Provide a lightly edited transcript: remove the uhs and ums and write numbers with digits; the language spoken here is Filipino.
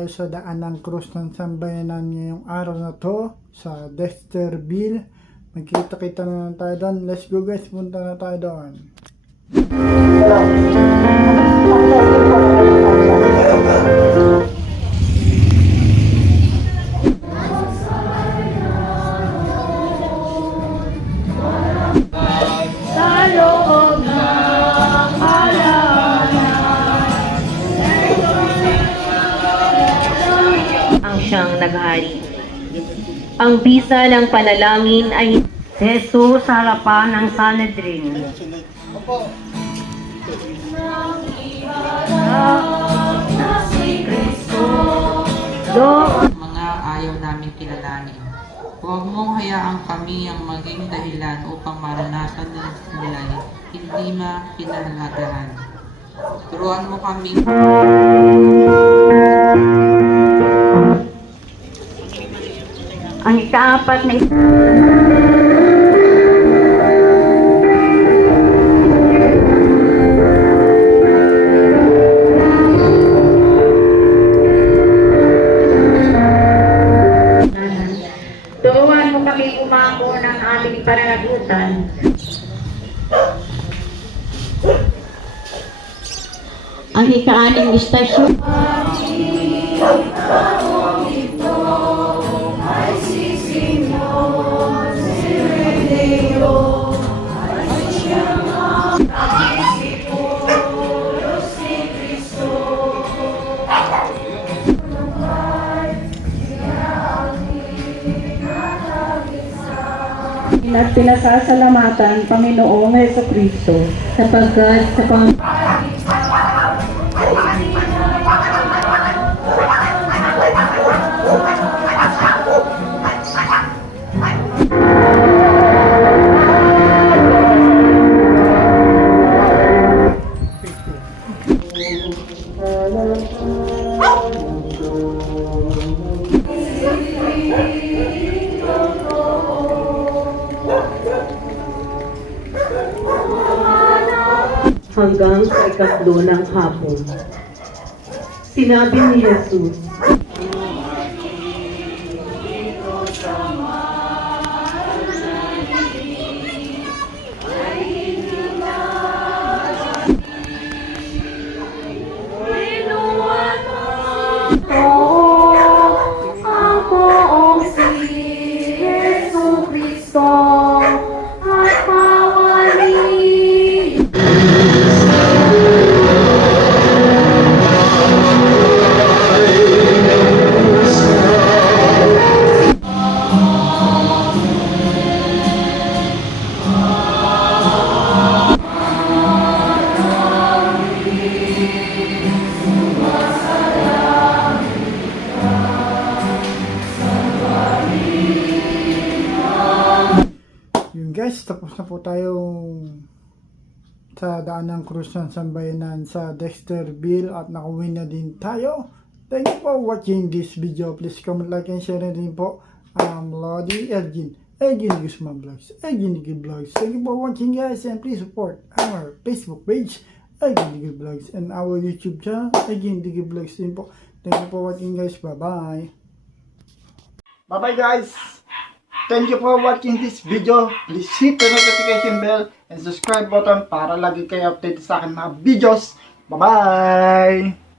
tayo sa daan ng krus ng sambayanan ngayong araw na to sa Dexterville. Magkita-kita na tayo doon. Let's go guys, punta na tayo doon. Siyang naghari. Ang bisa ng panalangin ay Jesus sa harapan ng Sanhedrin. Mga ayaw namin kilalanin. Huwag mong hayaan kami ang maging dahilan upang maranasan ng nilay hindi mapinahalagahan. Turuan mo kami. Ang ikaapat na turuan mo kami umako ng aming pananagutan. Ang ika-anim istasyon. At pinasasalamatan Panginoong Jesucristo sapagkat sa Hanggang sa ikatlo ng hapon. Sinabi ni Jesus, Guys, tapos na po tayo sa daan ng krus ng sambayanan sa Dexterville at nakawin na din tayo. Thank you for watching this video. Please comment, like, and share na din po. Lodi Elgin Guzman Vlogs, Elgin Vlogs. Thank you for watching guys, and please support our Facebook page Elgin Vlogs and our YouTube channel Elgin Vlogs din po. Thank you for watching guys. Bye bye. Bye bye guys. Thank you for watching this video. Please hit the notification bell and subscribe button para lagi kayo update sa akin mga videos. Bye-bye!